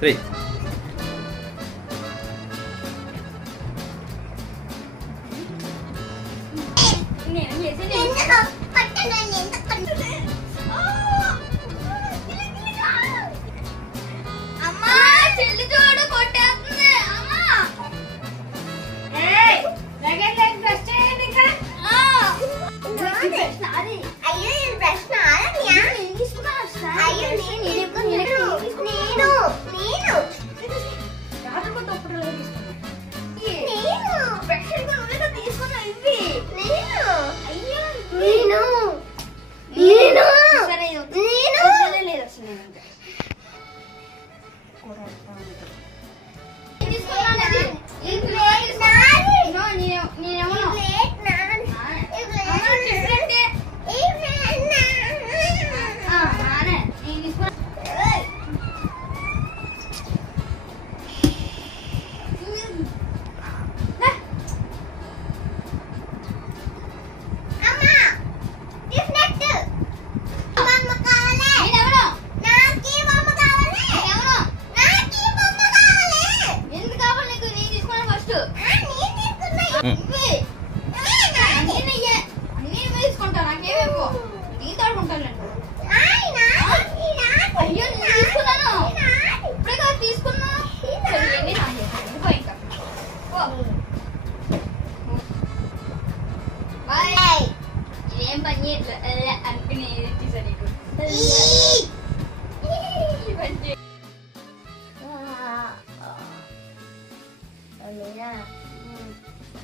3.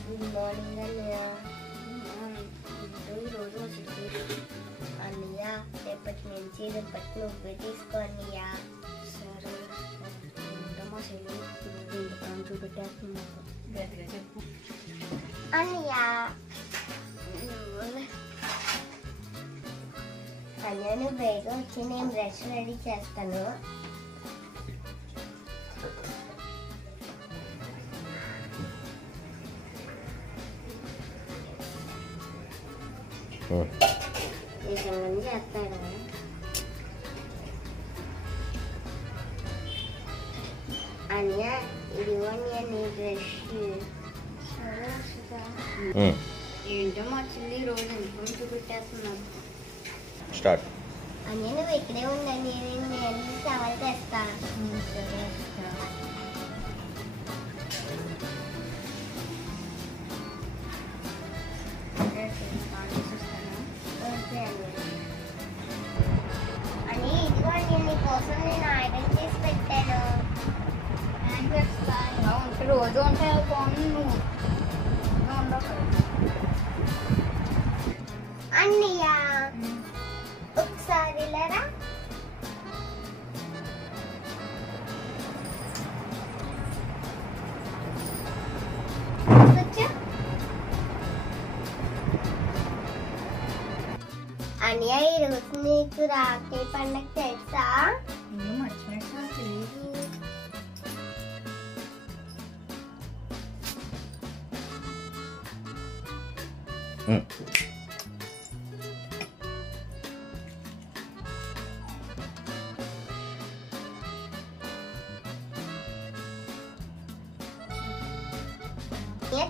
Good morning, Ania. రోజు అన్నయ్య రేపటి నుంచి నువ్వే తీసుకో అన్నయ్య. సరే మా సెల్లి ఇంటికాడ చూపెట్టేస్తున్నా గట్టిగా చెప్పు అన్నయ్య. అన్నయ్య నువ్వు వేగం వచ్చి నేను బ్రష్ రెడీ చేస్తాను. నిజంగా చేస్తాడా? అన్నయ్య ఇదిగో నీ బ్రష్. ఏంటో మా చెల్లి రోజు ఇంట్లో చూపెట్టేస్తున్నాను. స్టార్ట్. అన్నయ్య నువ్వు ఇక్కడే ఉండండి, నేను సవాల్ తెస్తా. సరే అని ఇదిగో నీకోసం నేను ఆర్డర్ చేసి పెట్టాను. రోజు ఉంటాయి నువ్వు అన్నయ్య ఒకసారి లేరా? అన్నయ్య ఈరోజు నీకు రాఖీ పండుగ తెలుసా? మర్చిపోయినా తెలియదు.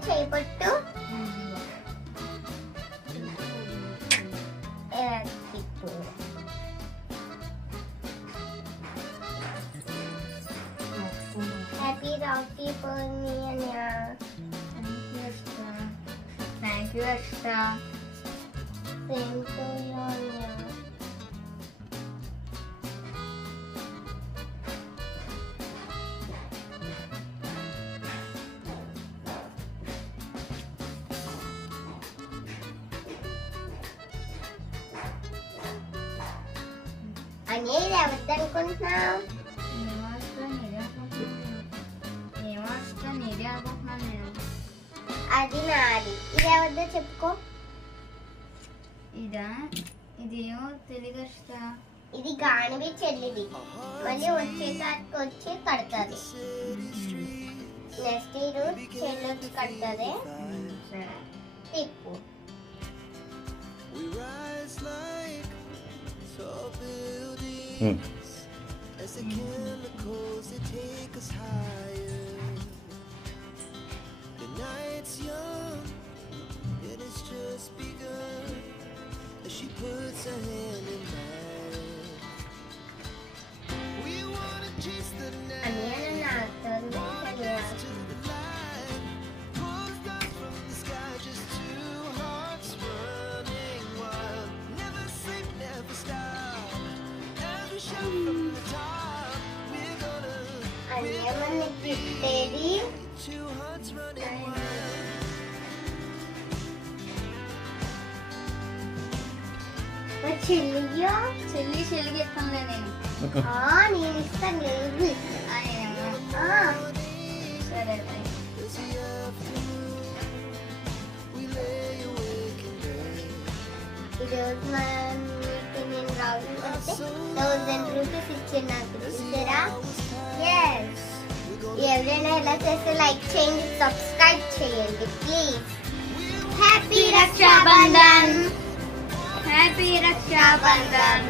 చేపట్టు హ్యాపీ రాఖీ పౌర్ణమి అన్నయ్య. Thank you Akshitha. Same to you అన్నయ్య. అన్నయ్య ఇది ఎవరిది అనుకుంటున్నావు? అది నాది. ఇది ఎవరిదో చెప్పుకో. ఇదా? ఇదేమో తెలియదు అక్షిత. ఇది గానివి చెల్లిది. మళ్ళీ వచ్చేసరికి వచ్చి కడతాది. నెక్స్ట్ ఇరు చెల్లికి కడతాది. తిప్పు. అన్నయ్య నన్ను ఆడుతుంది అన్నయ్య మన తిట్టేది చెల్లియో చెల్లికి ఇస్తానులే నేను. నేను ఇస్తాను లేదు సరే ఈరోజు మీకు నేను రావడం వస్తే 1000 రూపీస్ ఇచ్చాను నాకు చూసారా. ఎవరైనా ఎలా చేస్తే లైక్ చేయండి, సబ్స్క్రైబ్ చేయండి please. Happy Raksha Bandhan. Happy Rakshabandhan.